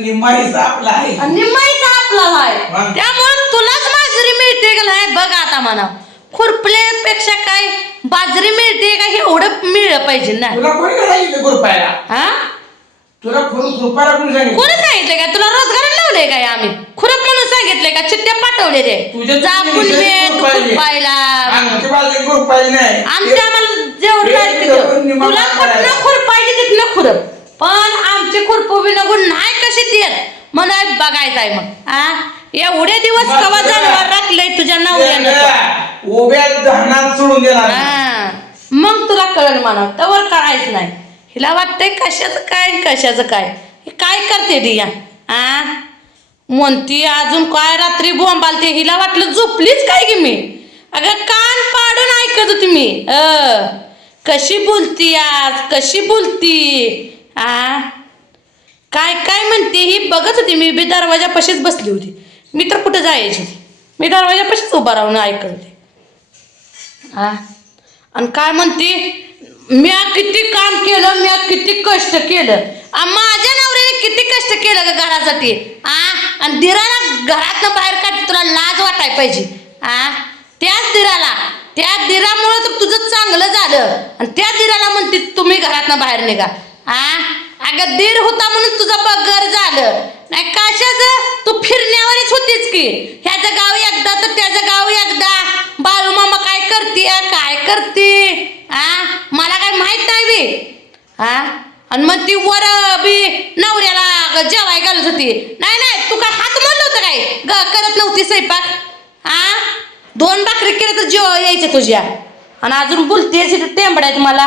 निम्माईचा आपला आहे. आणि निम्माईचा आपला आहे. मग? त्यामुळे तुलाच बाजरी मिळते का नाही? बघ आता म्हणा. खुरपल्यापेक्षा काय बाजरी मिळते का हे एवढं मिळलं पाहिजे ना? तुला कोणी का सांगितलं कृपायला हा? तुला फोन कृपाला कोणी सांगितलं? कोणी सांगितलं काय तुला रोजगार लावले काय आम्ही? खुरप म्हणून सांगितलंय का? चिठ्ठ्या पाठवले रे तुझ्या जा तुझ्या कुलबे, तू पाहिजे. खुरपायला. आमच्या नाही. आम्हाला जेवढं लागतं तेवढं. तुला. खुरपायची तिथनं खुरप? पण आमचे खुरपू बी नको नाही कशी देत? मला बघायचं आहे मग. आ? एवढे दिवस कवा जनावर राखलंय तुझ्या नवऱ्यानं? उभ्या धानात सोडून. हा. मग तुला कळण म्हणा तवर कळायच नाही. हिला वाटतंय कशाचं काय आणि कशाचं काय. हे काय करते रिया? आ? म्हणती अजून काय रात्री बोंबालते हिला वाटलं झोपलीच काय की मी? अगं कान पाडून ऐकत होती मी. अ कशी बोलती आज? कशी बोलती? आ? काय काय म्हणते ही? बघत होती मी बी दरवाजापाशीच बसली होती. मी तर कुठं जायची? मी दरवाजापाशीच उभा राहून ऐकते होते आणि काय म्हणते? म्या किती काम केलं म्या किती कष्ट केलं. आ, माझ्या नवऱ्याने किती कष्ट केलं ग घरासाठी? आ? आणि दिराला घरातनं बाहेर काढ तुला लाज वाटाय पाहिजे. आ? त्याच दिराला. त्या दिरामुळं तर तुझं चांगलं झालं. आणि त्या दिराला म्हणते तुम्ही घरातनं बाहेर निघा. आ? अगं दीर होता म्हणून तुझं बगर झालं. नाही कशाच? तू फिरण्यावरच होतीस की. ह्याचं गाव एकदा तर त्याचं गाव एकदा. बाळू मामा काय करते? काय करते? आ? मला काय माहीत नाही बी. हा आणि मग ती वर बी नवऱ्याला जेवाय घालत होती. नाही नाही तू काय हात म्हणलं होतं काय? ग करत नव्हती स्वयंपाक. हा दोन भाकरी केलं तर जेव यायचं तुझ्या. आणि अजून बोलतेस इथे मला.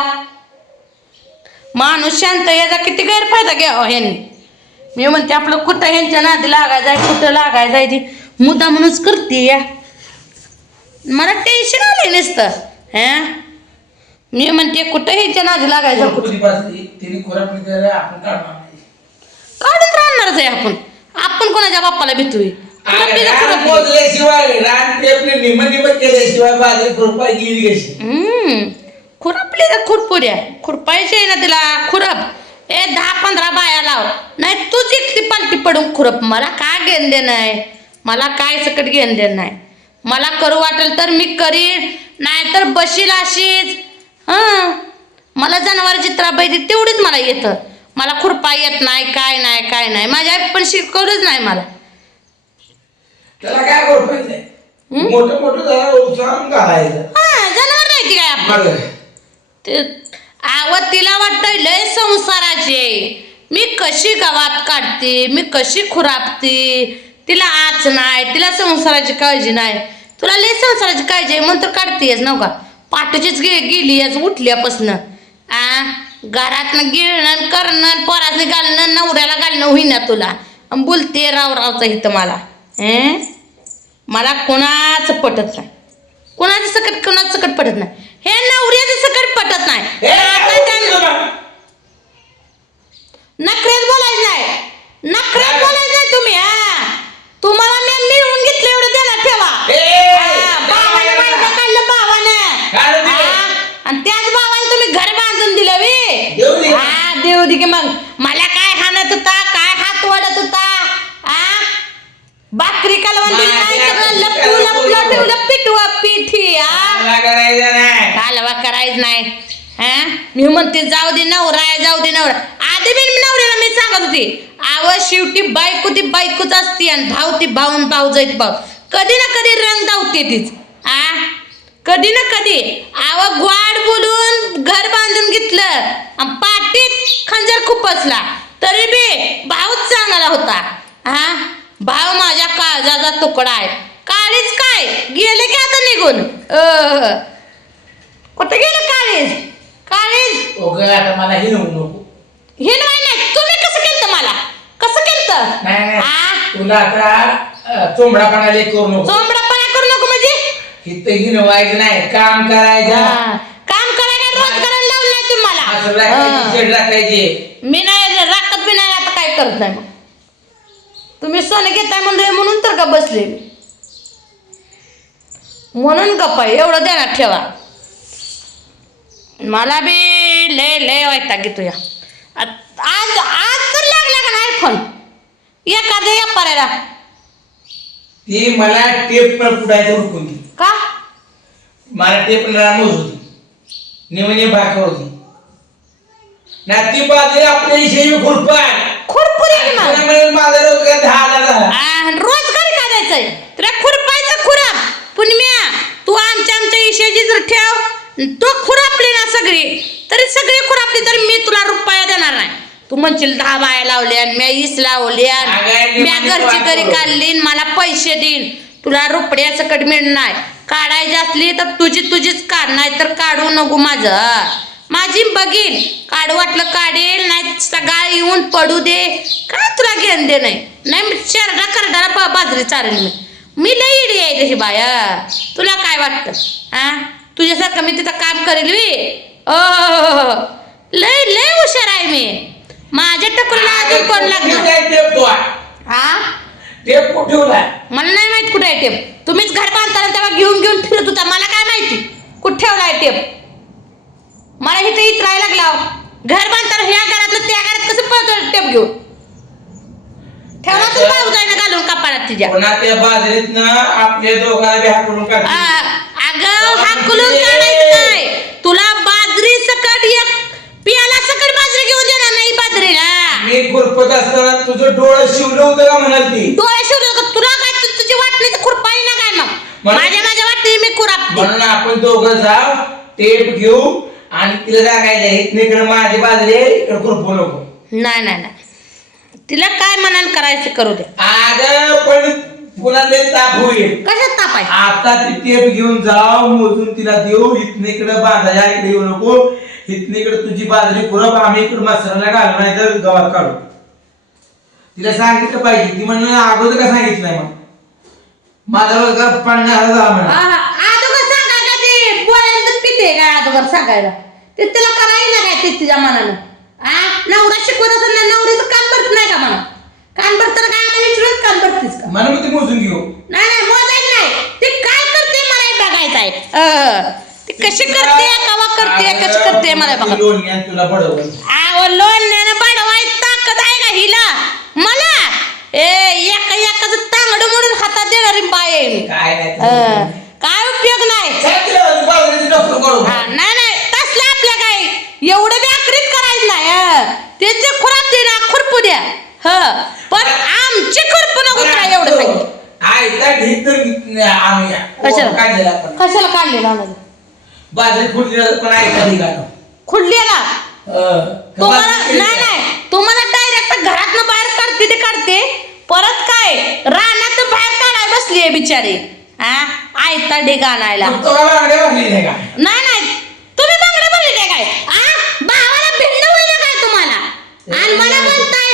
माणूस शांत याचा किती गैरफायदा घ्यावा ह्यांनी. मी म्हणते आपलं कुठं ह्यांच्या नादी लागायचं आहे कुठं लागायचं आहे ती मुद्दा म्हणूनच करते या. मला टेन्शन आलंय नुसतं हा? मी म्हणते कुठं ह्यांच्या नादी लागायचं? कुठं काढून राहणारच आहे आपण. आपण कोणाच्या बाप्पाला खुरपी. निम केल्याशिवाय बाजरी हम्म. खुरपली तर खुरपुऱ्या खुरपायची आहे ना तिला खुरप. ए दहा पंधरा बाया लाव. नाही तूच एकटी पालटी पडून खुरप. मला काय घेण देणं आहे? मला काय सकट घेण देणं नाही? मला करू वाटेल तर मी करीन नाही तर बशील अशीच. हां. मला जनावरांची त्राबाई तेवढीच मला येतं. मला खुरपा येत नाही काय नाही काय नाही. माझ्या आई पण शिकवलंच नाही मला. त्याला काय? मोठं मोठं जनावर नाही ती काय आपण ते आवत तिला वाटतंय लय संसाराचे. मी कशी गावात काढते मी कशी खुरापते? तिला आच नाही तिला संसाराची काळजी नाही. तुला लय संसाराची काळजी आहे म्हणून तर काढतेस नव का पाठचीच गे गेली आज उठल्यापासनं. आ घरातनं गिळणं करणं पोरातनं घालणं नवऱ्याला घालणं होईना तुला. बोलते रावरावचा हित इथं मला. अं? मला कोणाचं पटत नाही. कोणाचं सकट कोणाचं सकट पटत नाही. हे नवऱ्याचं सकट पटत नाही हे आता काय त्या- बोलतो नखरेत बोलायचं नाही नखरेत बोलायचं नाही तुम्ही हा तुम्हाला मी मिळवून घेतलं एवढं त्याला ठेवा ए, हा, भावानं माहिती काढलं भावानं काढून दिलं. हा, आणि त्याच भावाला तुम्ही घर बांधून दिलं वे देऊ दे. हा देऊ दे की मग मला काय हाणत होता? काय हात वाढत होता? हा भाकरी कालवण दिली नाही सगळं लपू लपलं. ठेवलं पिठवा पिठी कालवा करायच नाही. हा मी म्हणते जाऊ दे नवरा आहे जाऊ दे नवरा. आधी मी नवऱ्याला मी सांगत होती आव शेवटी बायको ती बायकोच असती आणि भाव ती भाऊन भाऊ जायत भाऊ कधी ना कधी रंग धावते तीच आ? कधी ना कधी आव ग्वाड बोलून घर बांधून घेतलं पाठीत खंजर खुपसला तरी बी भाऊच चांगला होता. हा भाव माझ्या काळजाचा तुकडा आहे. काळीच काय? गेले की आता निघून. कुठे गेलं काळीज? काळीज? ओके आता मला हे नको. हे नाही. तुम्ही कसं केलं मला? कसं केलं नाही तुला आता चोंबडापणा करू नको. म्हणजे इथं ही व्हायचं नाही काम करायचं. हा. काम करायला रोज करायला लावलं नाही तुम्हाला? असं राखायची हा. शेड राखायची मी नाही राखत बी नाही आता काय करत नाही मग? तुम्ही सोनं घेताय म्हणजे म्हणून तर का बसले? मी म्हणून गप्पा एवढं ध्यानात ठेवा. मला बी लय लय वाईटा घेतो या आत- आज आज तर लागला का नाही फोन एखाद्या या परायला ती मला टेप पण कुठायचं उरकून का टेप रामच होती. निमणे भाकर होती. ना ती बाजरी आपल्या इशेची खुरपाय खुरपुरी की माझा रोजगार दहा हजार झाला. रोजगार द्यायचंय? तुला खुरपायचं खुराप. पुण्या तू आमच्या आमच्या इशेची जर ठेव तो खुरापली ना सगळी तरी सगळी खुरापली तरी मी तुला रुपया देणार नाही. तू म्हणशील दहा बाया लावल्या म्या ईस लावल्या म्या घरची घरी. काढली मला पैसे देईन. तुला रुपड्या सकट मिळणार. काढायची असली तर तुझी तुझीच काढ नाही तर काढू नको माझं. माझी बघीन काढू वाटलं काढेल नाही सकाळ येऊन पडू दे. काय तुला घेण दे नाही नाही मी शरडा करडाला बाजरी चालेल मी. मी लई इडी आहे तशी बाया. तुला काय वाटतं? हा? तुझ्यासारखं मी तिथं काम करेल वी? ओ लय लय हुशार आहे मी. माझ्या टकुला अजून कोण लागलं? हा? टेप कुठे ठेवलाय? मला नाही माहीत कुठे आहे टेप. तुम्हीच घर बांधताना तेव्हा घेऊन घेऊन फिरत होता. मला काय माहिती? कुठे ठेवला आहे टेप? मला इथे इतरायला लागला. घर बांधताना ह्या घरातलं त्या घरात कसं पळतो टेप घेऊन? ठेवला तू पाहू जाईना घालून कपाळात तिच्या. पुन्हा त्या बाजरीत आपल्या दोघांना हाकलून अगं हाकलून काढायचं काय? तुला बाजरी सकट एक मी खुरपत असताना तुझं डोळं शिवलं होतं का म्हणाल ती? डोळे शिवले का तुला काय तु- तुझी तर खुरपाई ना काय मग? मला- माझ्या माझ्या वाटणी मी खुरापते म्हणून आपण दोघं जाऊ टेप घेऊ आणि तिला सांगायचं इथनं इकडे माझी बाजरी आहे इकडे खुरपू नको. नाही नाही नाही. तिला काय मनान करायचं करू दे. अगं पण पुन्हा लय ताप होईल. कशात ताप आहे? आता ती टेप घेऊन जाऊ मोजून तिला देऊ इथनं इकडे बांधायला इकडे येऊ नको. इथनं इकडे तुझी बाजरी खुरप आम्ही इकडे मसाला घालू नाही तर गव्हात काढू. तिला सांगितलं पाहिजे ती म्हणून अगोदर का सांगितलं मग? माझा रोजगार पन्नास हजार झाला म्हणा. अगोदर सांगायला ते बोलायला पिते काय अगोदर सांगायला ते तिला करायला काय ते तिच्या मनानं? आ? नवरा शिकवत असेल ना नवरीचं कान भरत नाही का म्हणा? कान काय आम्हाला विचारून कान भरतीस का? म्हणून मग ती मोजून घेऊ. नाही नाही मोजायचं नाही. ती काय करते मला बघायचं आहे अं, ती कशी करते? करते कशी करते मला बघा. तुला बडवलं आव लोण्यानं बडवायची ताकद आहे का हिला? मला? ए एका एकाच तांगड म्हणून हातात देणारी बाय आहे. मी. काय नाही अं, काय उपयोग नाही. डॉक्टर करू हा, नाही नाही तसलं आपल्या काय? एवढं बी आकरीत करायचं नाही हं. ते खुराप दे ना खुरपू द्या. ह. पण आमची खुरपू नको काय एवढं आयता तर आणूया. कशाला? काय आपण. कशाला काढलेला बाजरी फुटली पण ऐका निघालो खुडलेला? तुम्हाला नाही नाही. तुम्हाला डायरेक्ट घरातनं बाहेर काढते ते काढते. परत काय? रानात बाहेर काढाय बसली आहे बिचारी. हा आयता ढेग आणायला नाही नाही तुम्ही बांगडे ते काय? आ? भावाला भिन्न होईल काय तुम्हाला? आणि मला म्हणताय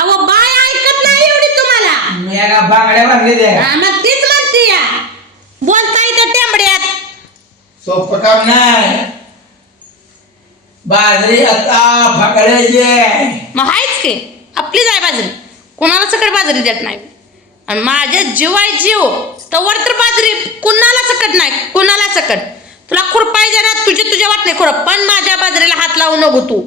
अहो बाय ऐकत नाही एवढी तुम्हाला. बांगड्या हा, मग तीच म्हणते या बोलताय त्या टेंबड्यात सोपं काम नाही। बाजरी आता फकड्याचे मग आहेच की आपलीच आहे बाजरी. कोणाला सकट बाजरी देत नाही? आणि माझ्या जीव आहे जीव तवर तर बाजरी कुणाला सकट नाही कुणाला सकट? तुला खुरपाय देणार तुझी तुझ्या वाटणे खुरप पण माझ्या बाजरीला हात लावू नको तू.